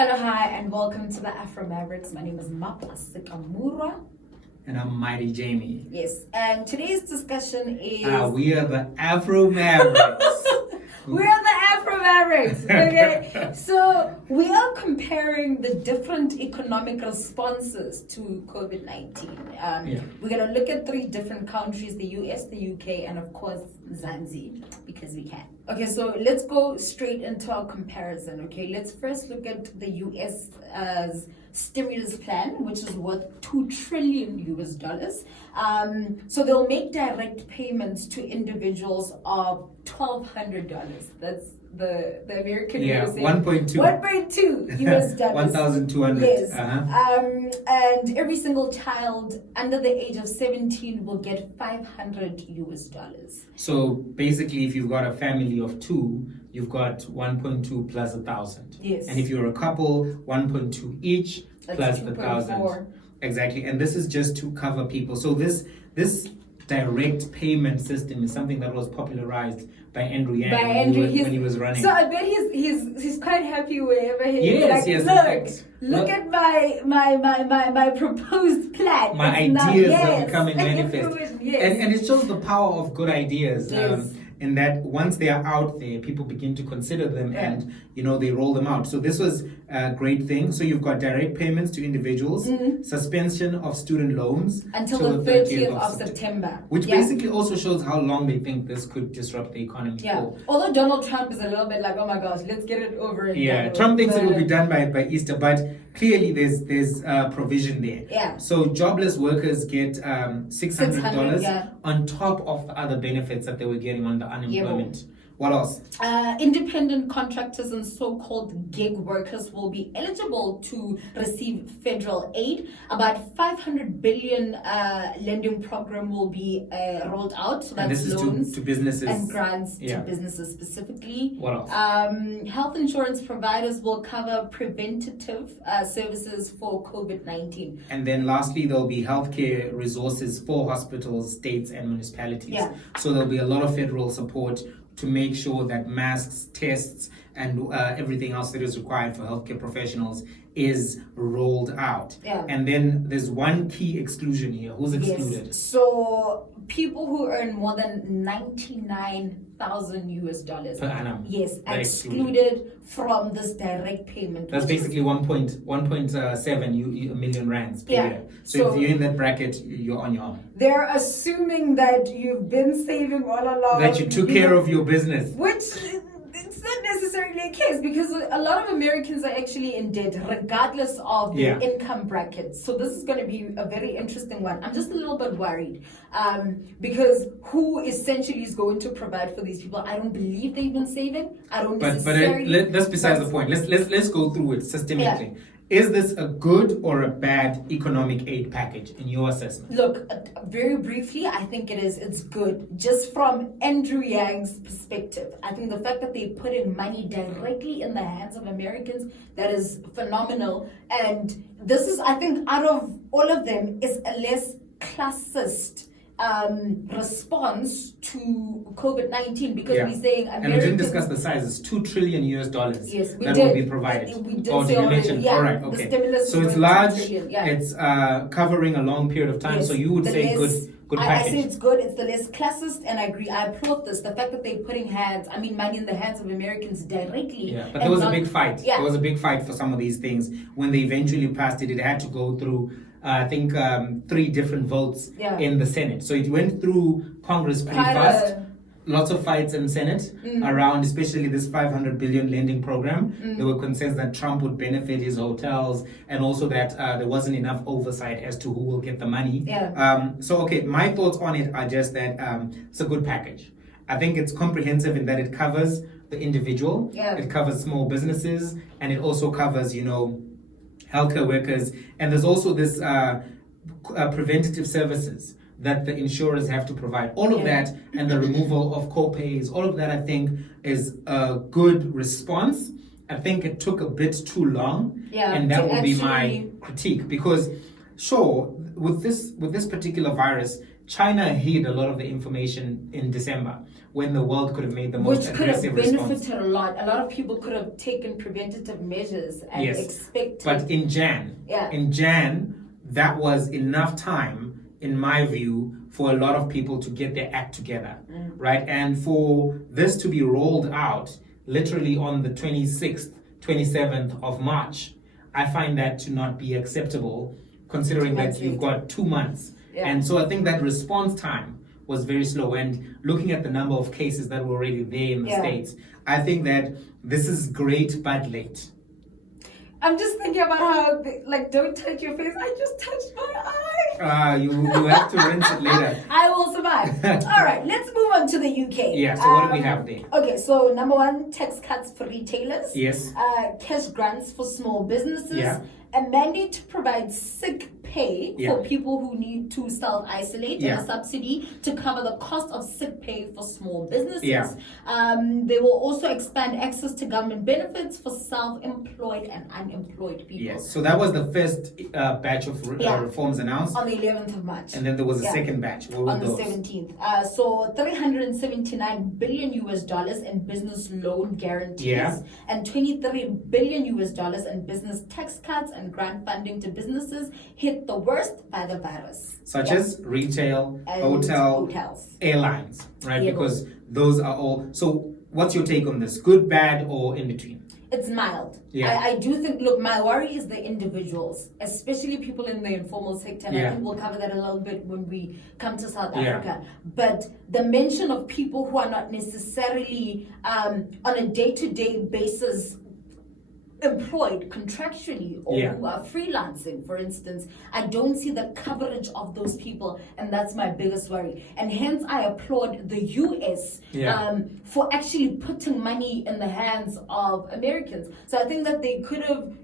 Hello, hi, and welcome to the Afro Mavericks. My name is Mavs. And I'm Mighty Jamie. Yes, and today's discussion is... we are the Afro Mavericks. We are the Afro Mavericks, okay? So we are comparing the different economic responses to COVID-19. We're going to look at 3 different countries, the US, the UK, and of course, Zanzibar, because we can. Okay, so let's go straight into our comparison, okay? Let's first look at the US's stimulus plan, which is worth $2 trillion US. So they'll make direct payments to individuals of $1,200. That's the American way of saying 1.2 US dollars. 1,200. Yes. And every single child under the age of 17 will get $500 US. So basically, if you've got a family of 2, you've got 1.2 plus 1,000. Yes. And if you're a couple, 1.2 each. That's plus 1,000. Exactly. And this is just to cover people. So this direct payment system is something that was popularized by Andrew Yang when he was running. So I bet he's quite happy wherever he is. Yes, look at my proposed plan. My ideas are becoming manifest. Yes. And it shows the power of good ideas. Yes. In that once they are out there, people begin to consider them and, they roll them out. So this was a great thing. So you've got direct payments to individuals, suspension of student loans. Until the 30th of September. Which basically also shows how long they think this could disrupt the economy for. Although Donald Trump is a little bit like, oh my gosh, let's get it over and done. Trump thinks it will be done by Easter, but clearly there's provision there. Yeah. So jobless workers get $600 on top of the other benefits that they were getting on the unemployment. What else? Independent contractors and so-called gig workers will be eligible to receive federal aid. About 500 billion lending program will be rolled out. So that's loans to businesses and grants to businesses specifically. What else? Health insurance providers will cover preventative services for COVID-19. And then lastly, there'll be healthcare resources for hospitals, states, and municipalities. Yeah. So there'll be a lot of federal support to make sure that masks, tests, and everything else that is required for healthcare professionals is rolled out. Yeah. And then there's one key exclusion here. Who's excluded? Yes. So people who earn more than $99,000 US per annum. Yes, are excluded from this direct payment. That's basically 1.7 million rands per year. So if you're in that bracket, you're on your own. They're assuming that you've been saving all along. That you took care of your business. Which it's not necessarily a case, because a lot of Americans are actually in debt regardless of their income bracket. So this is going to be a very interesting one. I'm just a little bit worried because who essentially is going to provide for these people? I don't believe they've been saving. I don't necessarily. But that's besides the point. Let's go through it systemically. Yeah. Is this a good or a bad economic aid package in your assessment? Look, very briefly, I think it is. It's good. Just from Andrew Yang's perspective, I think the fact that they put in money directly in the hands of Americans, that is phenomenal. And this is, I think, out of all of them, is a less classist response to COVID-19, because we're saying Americans, and we didn't discuss the size. It's $2 trillion US yes, that will be provided. We did say already. All right, okay. So it's large. It's covering a long period of time. So you would say good package. I say it's good. It's the less classist, and I agree. I applaud this. The fact that they're putting money in the hands of Americans directly. Yeah, but there was a big fight. Yeah. There was a big fight for some of these things. When they eventually passed it, it had to go through I think 3 different votes in the Senate. So it went through Congress pretty fast. Lots of fights in Senate around, especially this 500 billion lending program. There were concerns that Trump would benefit his hotels, and also that there wasn't enough oversight as to who will get the money. My thoughts on it are just that it's a good package. I think it's comprehensive in that it covers the individual, it covers small businesses, and it also covers, healthcare workers, and there's also this preventative services that the insurers have to provide. All of that, and the removal of co-pays, all of that, I think, is a good response. I think it took a bit too long, and that would be my critique, because sure, with this particular virus, China hid a lot of the information in December when the world could have made the most aggressive response. Which could have benefited a lot. A lot of people could have taken preventative measures and expected. But in Jan, that was enough time, in my view, for a lot of people to get their act together, right? And for this to be rolled out literally on the 26th, 27th of March, I find that to not be acceptable, considering that you've got 2 months. Yeah. And so I think that response time was very slow. And looking at the number of cases that were already there in the States, I think that this is great but late. I'm just thinking about how, like, don't touch your face. I just touched my eye. You have to rinse it later. I will survive. All right, let's move on to the UK. Yeah, so what do we have there? Okay, so number one, tax cuts for retailers. Yes. Cash grants for small businesses. Yeah. A mandate to provide sick pay for people who need to self-isolate and a subsidy to cover the cost of sick pay for small businesses. Yeah. They will also expand access to government benefits for self-employed and unemployed people. Yes, so that was the first batch of reforms announced. On the 11th of March. And then there was a second batch. What were on those? The 17th. So $379 billion in business loan guarantees and $23 billion in business tax cuts and grant funding to businesses hit the worst by the virus. Such as retail, hotels, airlines, right? Because those are all. So what's your take on this? Good, bad, or in between? It's mild. Yeah. I do think, look, my worry is the individuals, especially people in the informal sector. And I think we'll cover that a little bit when we come to South Africa. But the mention of people who are not necessarily on a day-to-day basis employed contractually or who are freelancing, for instance, I don't see the coverage of those people, and that's my biggest worry. And hence I applaud the US for actually putting money in the hands of Americans. So I think that they could have,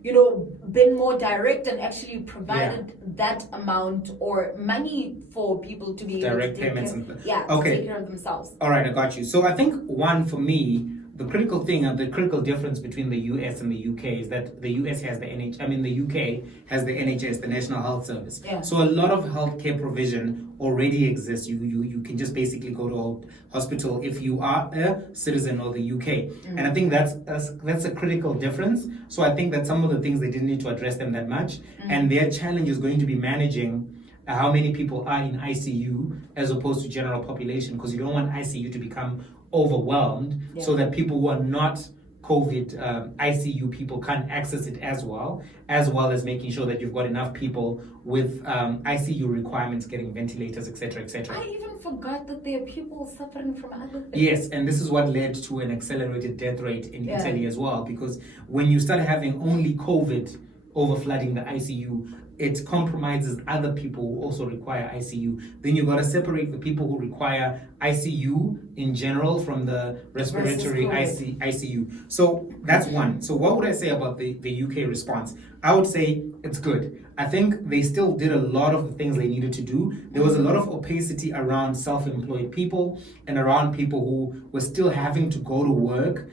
been more direct and actually provided that amount or money for people to be direct able to payments to take care of themselves. All right, I got you. So I think one for me, the critical thing and the critical difference between the US and the UK is that the US has the the UK has the NHS, the National Health Service. Yeah. So a lot of healthcare provision already exists. You can just basically go to a hospital if you are a citizen of the UK. And I think that's a critical difference. So I think that some of the things they didn't need to address them that much. And their challenge is going to be managing how many people are in ICU as opposed to general population, because you don't want ICU to become overwhelmed so that people who are not COVID ICU people can't access it as well as making sure that you've got enough people with ICU requirements, getting ventilators, etc., etc. I even forgot that there are people suffering from other things. Yes, and this is what led to an accelerated death rate in Italy as well, because when you start having only COVID overflooding the ICU, it compromises other people who also require ICU. Then you've got to separate the people who require ICU in general from the respiratory ICU. So that's one. So what would I say about the UK response? I would say it's good. I think they still did a lot of the things they needed to do. There was a lot of opacity around self-employed people and around people who were still having to go to work,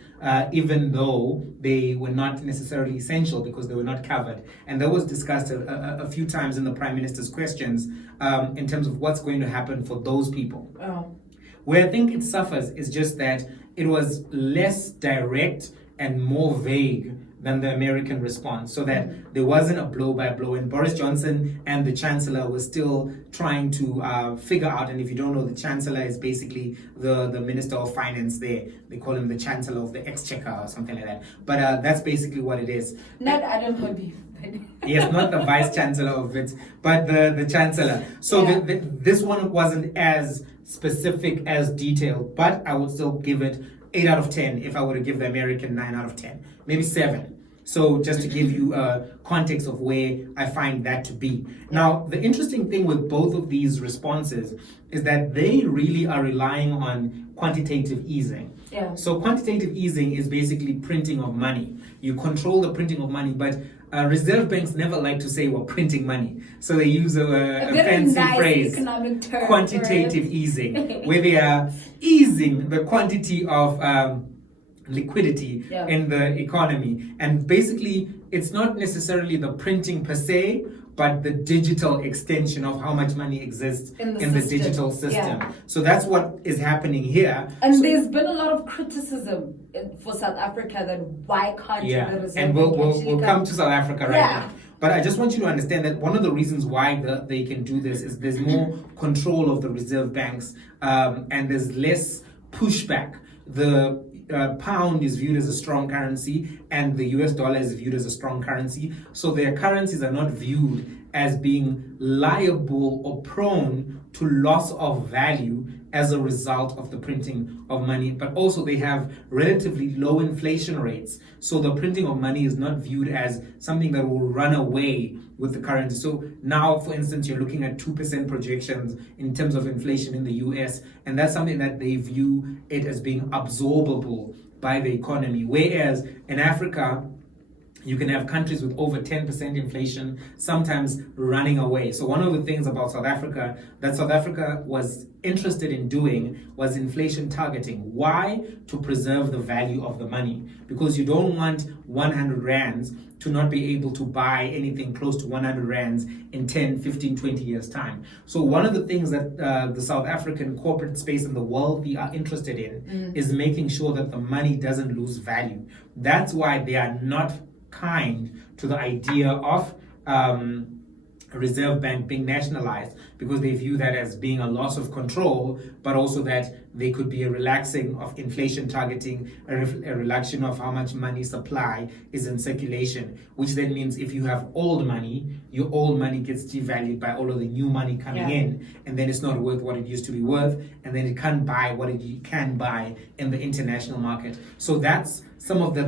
even though they were not necessarily essential because they were not covered. And that was discussed a few times in the Prime Minister's questions in terms of what's going to happen for those people. Oh. Where I think it suffers is just that it was less direct and more vague than the American response, so that there wasn't a blow-by-blow. And Boris Johnson and the Chancellor were still trying to figure out, and if you don't know, the Chancellor is basically the Minister of Finance there. They call him the Chancellor of the Exchequer or something like that. But that's basically what it is. Not Adam Hody. Yes, not the Vice Chancellor of it, but the Chancellor. So this one wasn't as specific, as detailed, but I would still give it 8 out of 10 if I were to give the American 9 out of 10, maybe 7. So just to give you a context of where I find that to be. Now, the interesting thing with both of these responses is that they really are relying on quantitative easing. Yeah. So quantitative easing is basically printing of money. You control the printing of money, but reserve banks never like to say we're printing money. So they use a fancy phrase, economic term, quantitative easing, where they are easing the quantity of liquidity in the economy. And basically, it's not necessarily the printing per se, but the digital extension of how much money exists in the digital system. Yeah. So that's what is happening here. And there's been a lot of criticism for South Africa that why can't the Reserve and we'll come to South Africa right now. But I just want you to understand that one of the reasons why they can do this is there's more control of the reserve banks, and there's less pushback. The pound is viewed as a strong currency, and the US dollar is viewed as a strong currency. So their currencies are not viewed as being liable or prone to loss of value as a result of the printing of money, but also they have relatively low inflation rates. So the printing of money is not viewed as something that will run away with the currency. So now, for instance, you're looking at 2% projections in terms of inflation in the US, and that's something that they view it as being absorbable by the economy. Whereas in Africa, you can have countries with over 10% inflation, sometimes running away. So one of the things about South Africa that South Africa was interested in doing was inflation targeting. Why? To preserve the value of the money. Because you don't want 100 rands to not be able to buy anything close to 100 rands in 10, 15, 20 years' time. So one of the things that the South African corporate space and the wealthy are interested in is making sure that the money doesn't lose value. That's why they are not kind to the idea of a reserve bank being nationalized, because they view that as being a loss of control, but also that they could be a relaxing of inflation targeting, a relaxation of how much money supply is in circulation, which then means if you have old money, your old money gets devalued by all of the new money coming in, and then it's not worth what it used to be worth, and then it can't buy what it can buy in the international market. So that's some of the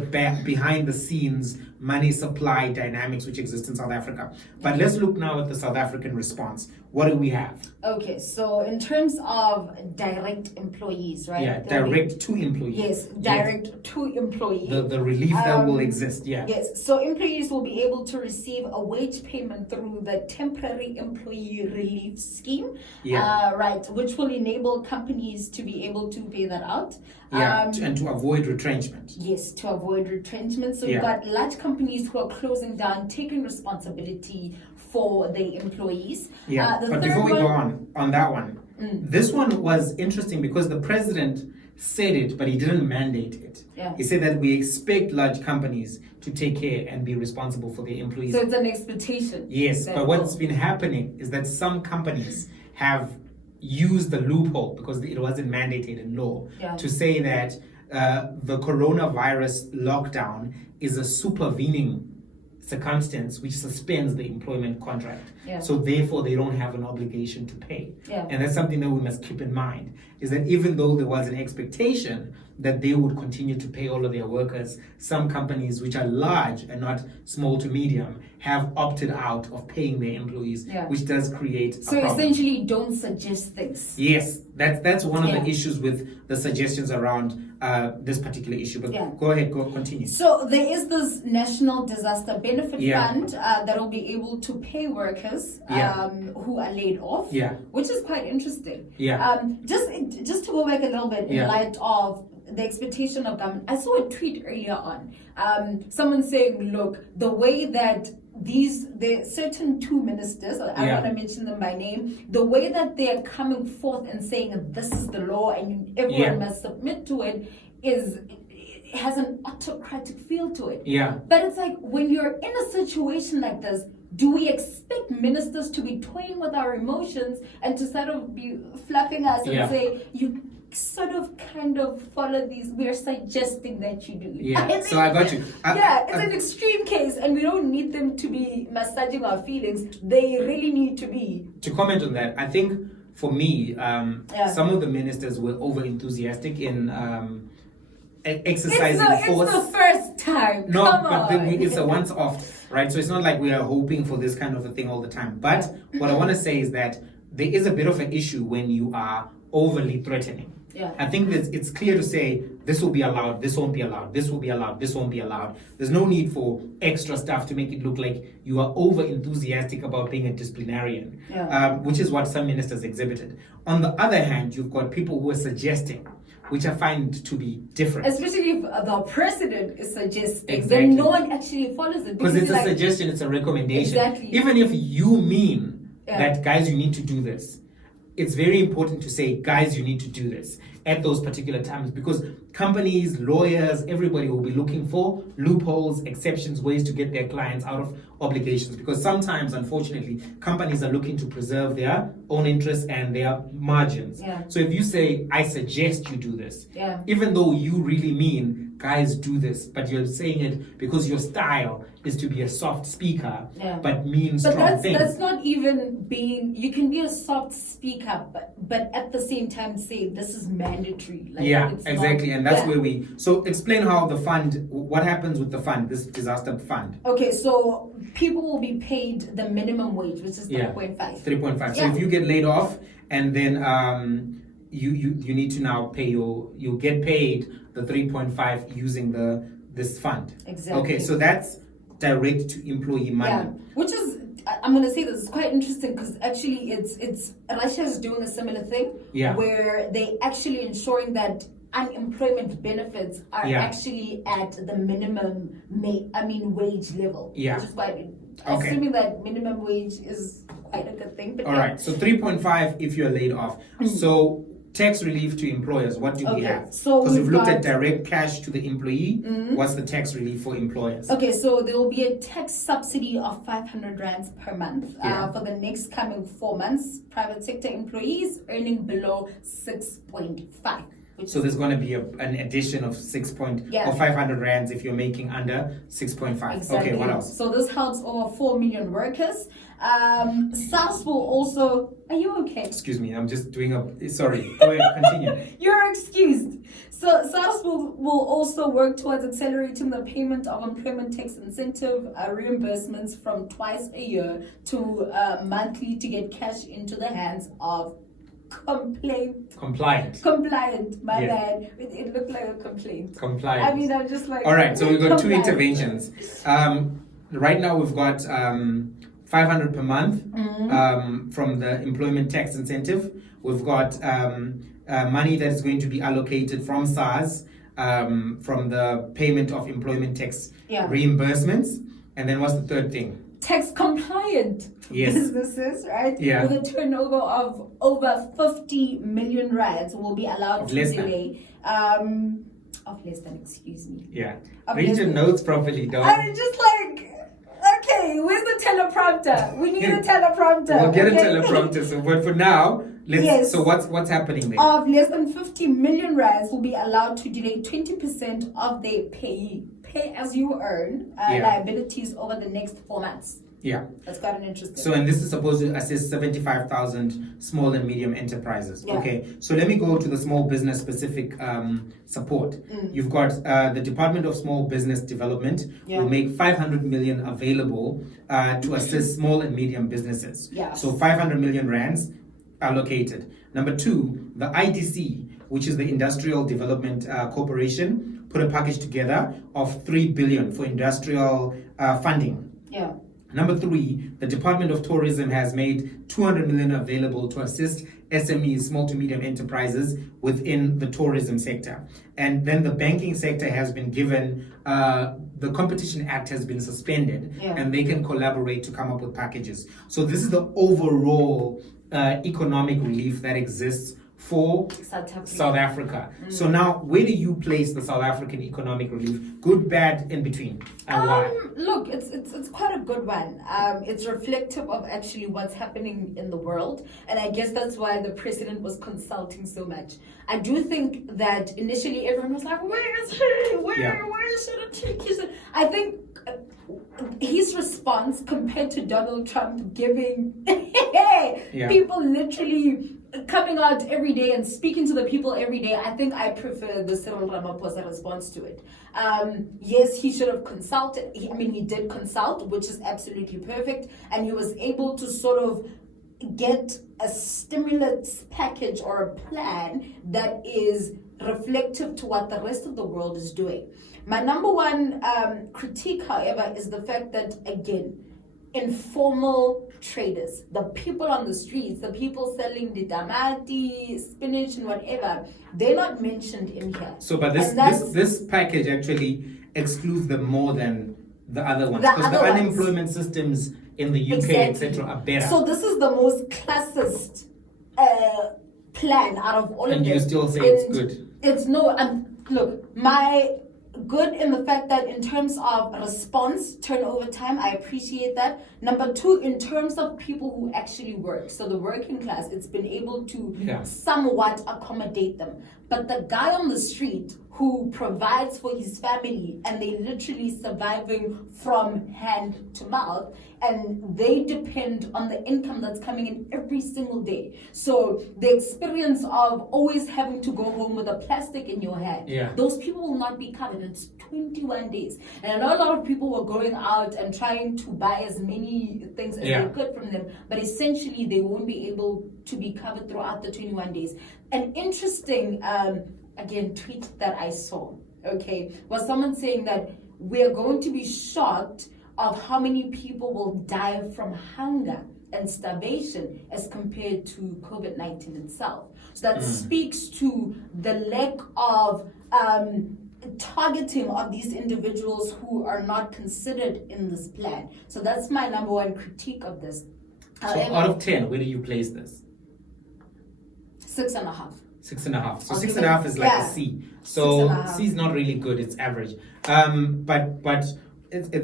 behind the scenes money supply dynamics which exist in South Africa. But let's look now at the South African response. What do we have? Okay, so in terms of direct employees, right? Yeah, direct to employees. Yes, direct to employees. The relief that will exist, Yes, so employees will be able to receive a wage payment through the Temporary Employee Relief Scheme, right, which will enable companies to be able to pay that out. And to avoid retrenchment. Yes, to avoid retrenchment. So you've got large companies who are closing down, taking responsibility for the employees. But before we go on that one, this one was interesting because the president said it, but he didn't mandate it. He said that we expect large companies to take care and be responsible for their employees. So it's an expectation. Yes, but what's been happening is that some companies have used the loophole, because it wasn't mandated in law, to say that the coronavirus lockdown is a supervening circumstance which suspends the employment contract. So therefore they don't have an obligation to pay. And that's something that we must keep in mind, is that even though there was an expectation that they would continue to pay all of their workers, some companies which are large and not small to medium have opted out of paying their employees, which does create a problem. So essentially don't suggest things. Yes, that's one of the issues with the suggestions around this particular issue. But go ahead, continue. So there is this National Disaster Benefit Fund that will be able to pay workers who are laid off, which is quite interesting. Just to go back a little bit in light of the expectation of government, I saw a tweet earlier on. Someone saying, look, the way that the certain two ministers, I want to mention them by name, the way that they are coming forth and saying this is the law and everyone must submit to it has an autocratic feel to it. But it's like, when you're in a situation like this, do we expect ministers to be toying with our emotions and to sort of be fluffing us and say, you sort of kind of follow these, we're suggesting that you do. So I got you. It's an extreme case, and we don't need them to be massaging our feelings. They really need to be. To comment on that, I think for me, some of the ministers were over enthusiastic in exercising force. It's the first time. No, but it's a once off, right? So it's not like we are hoping for this kind of a thing all the time. But what I want to say is that there is a bit of an issue when you are overly threatening. I think that it's clear to say this will be allowed, this won't be allowed, this will be allowed, this won't be allowed. There's no need for extra stuff to make it look like you are over enthusiastic about being a disciplinarian, which is what some ministers exhibited. On the other hand, you've got people who are suggesting which I find to be different. Especially if the president is suggesting, exactly. then no one actually follows it. Because it's a suggestion, it's a recommendation. Exactly. Even if you mean that, guys, you need to do this, it's very important to say, guys, you need to do this at those particular times, because companies, lawyers, everybody will be looking for loopholes, exceptions, ways to get their clients out of obligations, because sometimes, unfortunately, companies are looking to preserve their own interests and their margins. So if you say, I suggest you do this, even though you really mean, guys, do this, but you're saying it because your style is to be a soft speaker, but mean strong things. That's not even being, you can be a soft speaker, but at the same time say this is mandatory. It's exactly. And that's where so explain how the fund, what happens with the fund, this disaster fund. Okay, so people will be paid the minimum wage, which is 3.5. 3.5. So if you get laid off and then you need to now pay you'll get paid the 3.5 using this fund. Exactly. Okay, so that's direct to employee money. Which is, I'm going to say this is quite interesting, because actually it's Russia is doing a similar thing where they actually ensuring that unemployment benefits are actually at the minimum wage level. Which is quite, assuming that minimum wage is quite a good thing. But all right, so 3.5 if you're laid off. So tax relief to employers, what do we have? So because we've looked at direct cash to the employee. What's the tax relief for employers? Okay, so there will be a tax subsidy of 500 rands per month for the next coming 4 months. Private sector employees earning below 6.5. So there's going to be an addition of 500 rands if you're making under 6.5. Exactly. Okay, what else? So this helps over 4 million workers. SARS will also... Are you okay? Excuse me, I'm just doing sorry, go ahead, continue. You're excused. So SARS will also work towards accelerating the payment of employment tax incentive reimbursements from twice a year to monthly to get cash into the hands of compliant. My bad. It looked like a complaint. Compliant. I mean, I'm just like. All right, so we've got 2 interventions. Right now we've got 500 per month from the employment tax incentive. We've got money that is going to be allocated from SARS from the payment of employment tax reimbursements. And then what's the third thing? Tax compliant businesses, right? Yeah. With a turnover of over 50 million rands will be allowed to delay. Of less than, excuse me. Yeah. Read your notes properly, dog. I'm just like, okay, where's the teleprompter? We need a teleprompter. We'll get a teleprompter. So, but for now, so what's happening there? Of less than 50 million rands will be allowed to delay 20% of their pay as you earn liabilities over the next 4 months. Yeah. That's quite an interesting. So, and this is supposed to assist 75,000 small and medium enterprises. Yeah. Okay. So let me go to the small business specific support. You've got the Department of Small Business Development will make 500 million available to assist small and medium businesses. Yeah. So 500 million rands allocated. Number 2, the IDC, which is the Industrial Development Corporation, put a package together of 3 billion for industrial funding. Yeah. Number 3, the Department of Tourism has made 200 million available to assist SMEs, small to medium enterprises within the tourism sector. And then the banking sector has been given, the Competition Act has been suspended, and they can collaborate to come up with packages. So this is the overall economic relief that exists for South Africa. So now, where do you place the South African economic relief? Good, bad, in between, and why? Look, it's quite a good one. It's reflective of actually what's happening in the world, and I guess that's why the president was consulting so much. I do think that initially everyone was like, "Where is he? Where is it?" I think his response compared to Donald Trump giving people literally coming out every day and speaking to the people every day, I think I prefer the Cyril Ramaphosa response to it. Yes, he should have consulted. He did consult, which is absolutely perfect, and he was able to sort of get a stimulus package or a plan that is reflective to what the rest of the world is doing. My number one critique, however, is the fact that, again, informal traders, the people on the streets, the people selling the tamati, spinach, and whatever, they're not mentioned in here. So, but this package actually excludes them more than the other ones, because the unemployment systems in the UK, etc., are better. So this is the most classist plan out of all of them. And you still say it's good? It's no. Look, my good in the fact that in terms of response, turnover time, I appreciate that. Number two, in terms of people who actually work, so the working class, it's been able to somewhat accommodate them. But the guy on the street who provides for his family and they literally surviving from hand to mouth, and they depend on the income that's coming in every single day. So the experience of always having to go home with a plastic in your hand, those people will not be covered. It's 21 days. And I know a lot of people were going out and trying to buy as many things as they could from them, but essentially they won't be able to be covered throughout the 21 days. An interesting again tweet that I saw, was someone saying that we're going to be shocked of how many people will die from hunger and starvation as compared to COVID-19 itself. So that speaks to the lack of targeting of these individuals who are not considered in this plan. So that's my number one critique of this. So out of 10, where do you place this? 6.5. 6.5. So 6.5 is like a C. So C is not really good. It's average. But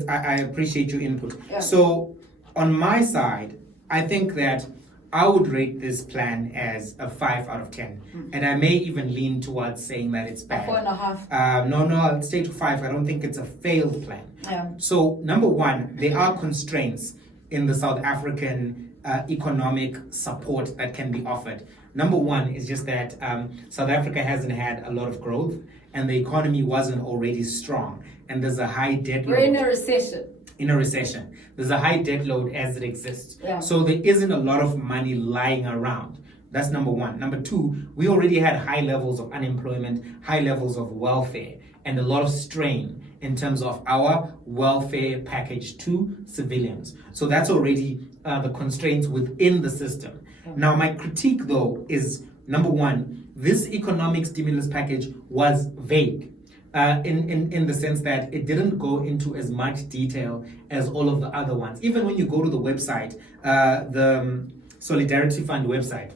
I appreciate your input. Yeah. So on my side, I think that I would rate this plan as a 5 out of 10. And I may even lean towards saying that it's bad. 4.5. No, I'll stay to 5. I don't think it's a failed plan. Yeah. So number one, there are constraints in the South African economic support that can be offered. Number one is just that South Africa hasn't had a lot of growth and the economy wasn't already strong. And there's a high debt load. We're in a recession. In a recession. There's a high debt load as it exists. Yeah. So there isn't a lot of money lying around. That's number one. Number two, we already had high levels of unemployment, high levels of welfare, and a lot of strain in terms of our welfare package to civilians. So that's already the constraints within the system. Now, my critique, though, is number one, this economic stimulus package was vague in the sense that it didn't go into as much detail as all of the other ones. Even when you go to the website, the Solidarity Fund website,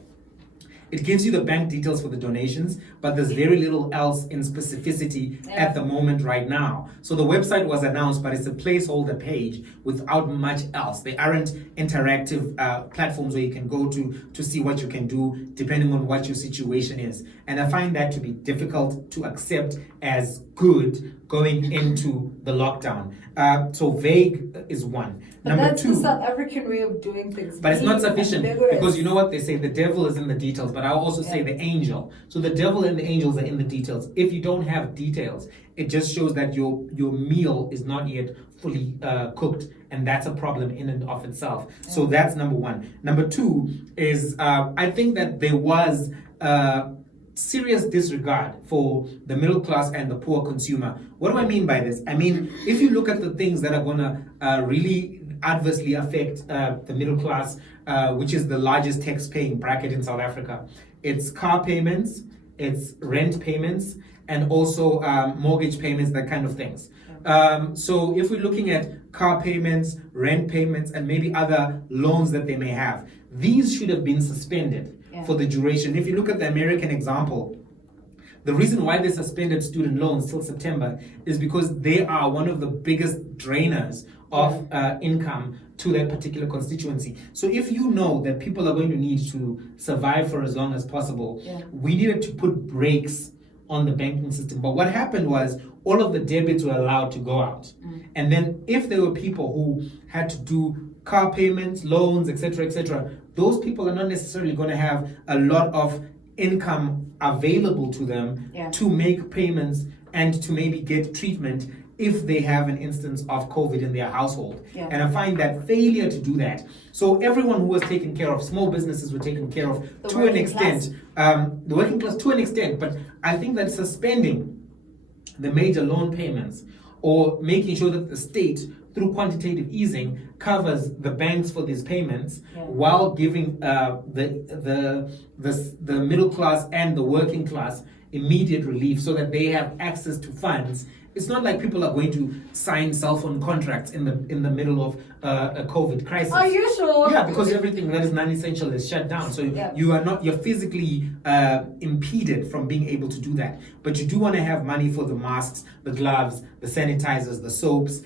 it gives you the bank details for the donations, but there's very little else in specificity at the moment right now. So the website was announced, but it's a placeholder page without much else. There aren't interactive platforms where you can go to see what you can do depending on what your situation is. And I find that to be difficult to accept as good going into the lockdown. So vague is one. But Number that's two, the South African way of doing things. but it's not sufficient, because you know what they say, the devil is in the details, but I'll also say the angel. So the devil and the angels are in the details. If you don't have details, it just shows that your meal is not yet fully cooked, and that's a problem in and of itself. So that's number one. Number two is I think that there was serious disregard for the middle class and the poor consumer. What do I mean by this? I mean, if you look at the things that are going to really adversely affect the middle class, which is the largest tax-paying bracket in South Africa, it's car payments, it's rent payments, and also mortgage payments, that kind of things. So if we're looking at car payments, rent payments, and maybe other loans that they may have, these should have been suspended for the duration. If you look at the American example, the reason why they suspended student loans till September is because they are one of the biggest drainers of income to that particular constituency. So if you know that people are going to need to survive for as long as possible, we needed to put brakes on the banking system. But what happened was all of the debits were allowed to go out. And then if there were people who had to do car payments, loans, etc., those people are not necessarily going to have a lot of income available to them to make payments and to maybe get treatment if they have an instance of COVID in their household. And I find that failure to do that. So everyone who was taken care of, small businesses were taken care of to an extent, the working class to an extent, but I think that suspending the major loan payments or making sure that the state through quantitative easing, covers the banks for these payments while giving the middle class and the working class immediate relief so that they have access to funds. It's not like people are going to sign cell phone contracts in the middle of a COVID crisis. Are you sure? Yeah, because everything that is non-essential is shut down. So you're physically impeded from being able to do that. But you do want to have money for the masks, the gloves, the sanitizers, the soaps,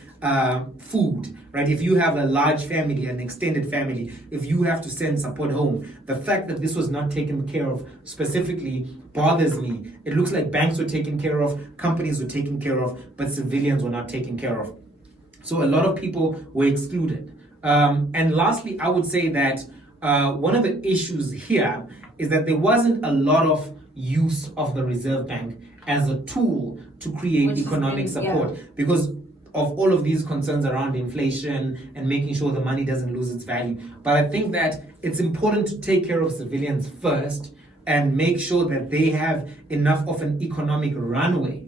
food, right? If you have a large family, an extended family, if you have to send support home, the fact that this was not taken care of specifically bothers me. It looks like banks were taken care of, companies were taken care of, but civilians were not taken care of. So a lot of people were excluded. And lastly, I would say that one of the issues here is that there wasn't a lot of use of the Reserve Bank as a tool to create economic support because of all of these concerns around inflation and making sure the money doesn't lose its value. But I think that it's important to take care of civilians first and make sure that they have enough of an economic runway.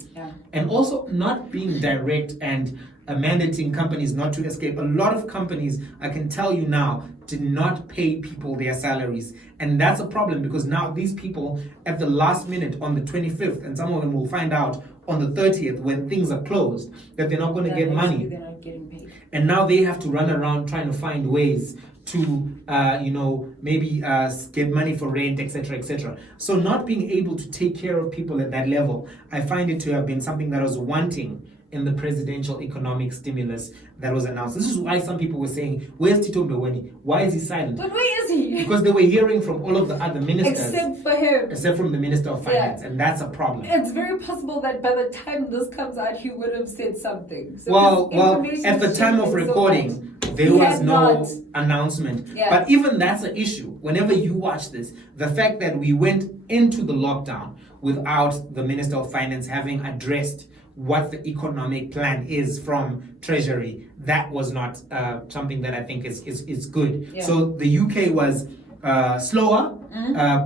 And also not being direct and mandating companies not to escape. A lot of companies, I can tell you now, did not pay people their salaries. And that's a problem because now these people at the last minute on the 25th, and some of them will find out on the 30th when things are closed, that they're not going to get money. They're not getting paid. And now they have to run around trying to find ways to, maybe get money for rent, etc., etc. So not being able to take care of people at that level, I find it to have been something that I was wanting in the presidential economic stimulus that was announced. This is why some people were saying, where's Tito Mbeweni? Why is he silent? But where is he? Because they were hearing from all of the other ministers. Except for him. Except from the Minister of Finance, and that's a problem. It's very possible that by the time this comes out, he would have said something. So well, at the time of recording, there was no announcement. But even that's an issue. Whenever you watch this, the fact that we went into the lockdown without the Minister of Finance having addressed what the economic plan is from Treasury, that was not something that I think is good. So the UK was slower,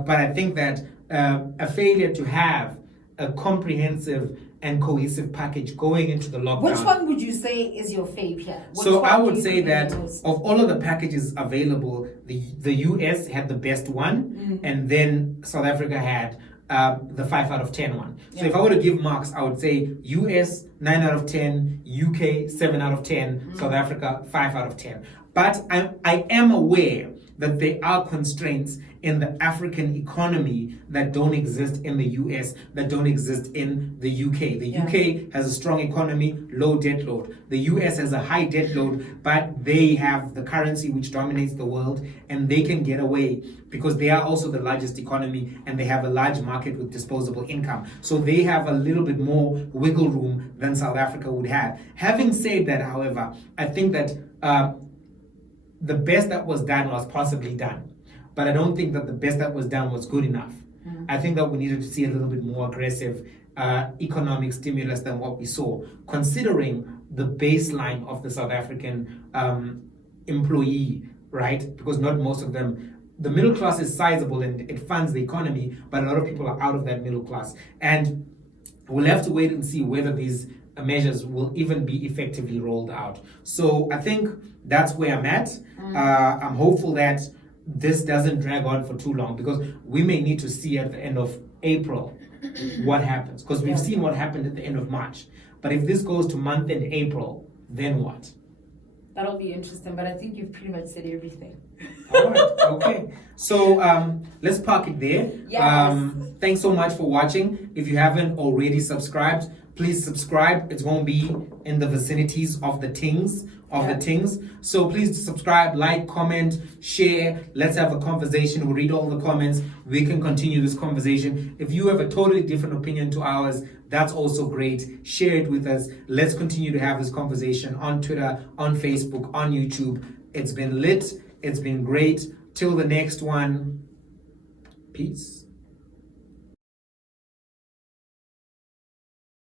but I think that a failure to have a comprehensive and cohesive package going into the lockdown. Which one would you say is your favorite? So I would say that of all of the packages available, the US had the best one, and then South Africa had the 5 out of 10 one. So if I were to give marks, I would say US 9 out of 10, UK 7 out of 10, South Africa 5 out of 10. But I am aware that there are constraints in the African economy that don't exist in the US, that don't exist in the UK. The UK has a strong economy, low debt load. The US has a high debt load, but they have the currency which dominates the world, and they can get away because they are also the largest economy and they have a large market with disposable income. So they have a little bit more wiggle room than South Africa would have. Having said that, however, I think that the best that was done was possibly done. But I don't think that the best that was done was good enough. I think that we needed to see a little bit more aggressive economic stimulus than what we saw, considering the baseline of the South African employee, right? Because not most of them, the middle class is sizable and it funds the economy, but a lot of people are out of that middle class. And we'll have to wait and see whether these measures will even be effectively rolled out. So I think that's where I'm at. I'm hopeful that this doesn't drag on for too long because we may need to see at the end of April what happens, because we've seen what happened at the end of March. But if this goes to month end April, then what? That'll be interesting, but I think you've pretty much said everything. All right, okay. So let's park it there. Thanks so much for watching. If you haven't already subscribed, please subscribe. It's going to be in the vicinities of the things. So please subscribe, like, comment, share. Let's have a conversation. We'll read all the comments. We can continue this conversation. If you have a totally different opinion to ours, that's also great. Share it with us. Let's continue to have this conversation on Twitter, on Facebook, on YouTube. It's been lit. It's been great. Till the next one. Peace.